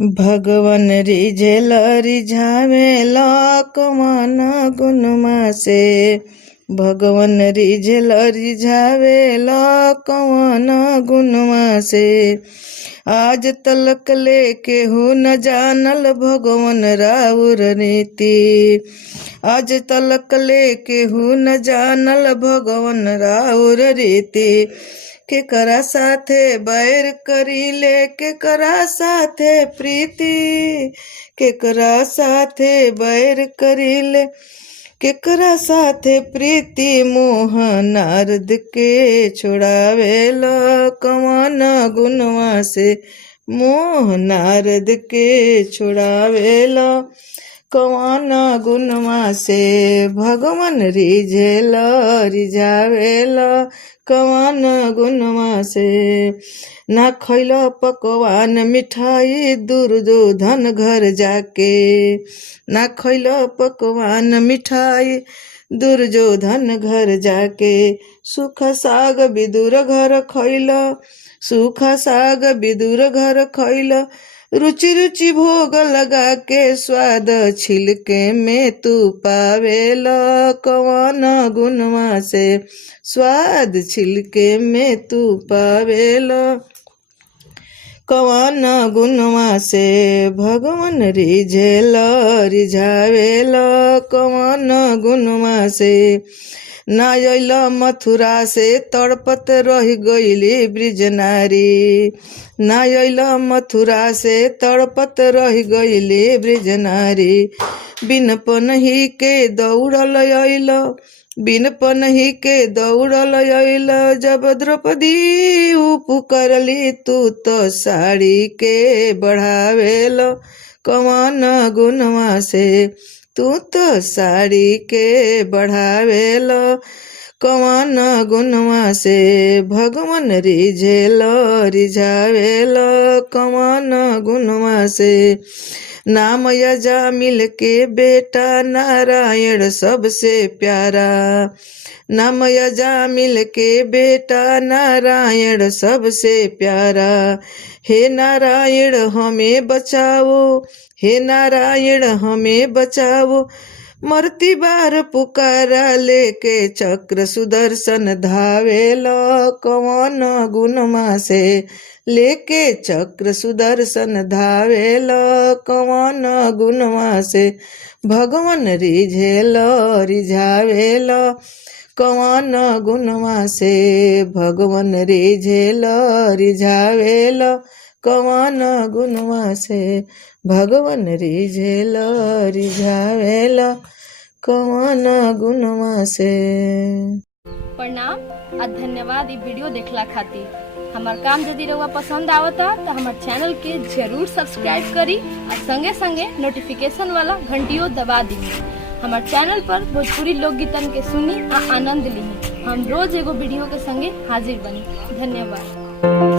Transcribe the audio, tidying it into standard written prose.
भगवन रिझेल रिझावेल कवन गुणमा से। भगवन रिझेल रिझावेल कवन गुणमा से। आज तलक लेके हो न जानल भगवन राउर नीति। आज तलक लेके हो न जानल भगवन राउर रीति। केकरा साथे बैर करीले केकरा साथे प्रीति। केकरा साथे बैर करीले केकरा साथे प्रीति। मोह नारद के छोड़ावेल कवन गुणवा से। मोह नारद के छोड़ावेल कवन गुणवा से। भगवन रिझेल रिझावेल कवन गुणवा से। ना खैल पकवान मिठाई दुर्योधन घर जाके। ना खैल पकवान मिठाई दुर्योधन घर जाके। सुख साग विदुर घर खैल सुख साग विदुर घर खैल। रुचि रुचि भोग लगा के स्वाद छिलके में तू पावेल कवन गुणवा से। स्वाद छिलके में तू पावेल कवन गुणवा से। भगवन रिझेल रिझावेल कवन गुणवा से। ना अइल मथुरा से तड़पत रह गईली ब्रिजनारी। ना अइल मथुरा से तड़पत रह गईली ब्रिजनारी। बिन पनही के दौड़ल अइल बिन पनही के दौड़ल अइल। जब द्रौपदी पुकारली तू तो साड़ी के बढ़ावेल कवन गुणवा से। तू तो साड़ी के बढ़ावेल कवन गुणवा से। भगवन रिझेल रिझावेल कवन गुणवा से। नाम यजामिल के बेटा नारायण सबसे प्यारा। नाम यजामिल के बेटा नारायण सबसे प्यारा। हे नारायण हमें बचाओ हे नारायण हमें बचाओ। मरती बार पुकारा लेके चक्र सुदर्शन धावेल कवन गुणमा से। लेके चक्र सुदर्शन धावेल कवन गुणवा से। भगवन रिझेल रिझावेल कवन गुणवा से। भगवन रिझेल रिझावेल कवन गुणवा से। भगवन रिझेल रिझावेल कवन गुणवा से। प्रणाम आ धन्यवाद ई वीडियो देखला खातिर। हमार काम यदि रउआ पसंद आवता तो हमार चैनल के जरूर सब्सक्राइब करी और संगे संगे नोटिफिकेशन वाला घंटियो दबा दी। हमार चैनल पर भोजपुरी लोकगीतन के सुनी आ आनंद ली। हम रोज एगो वीडियो के संगे हाजिर बनी। धन्यवाद।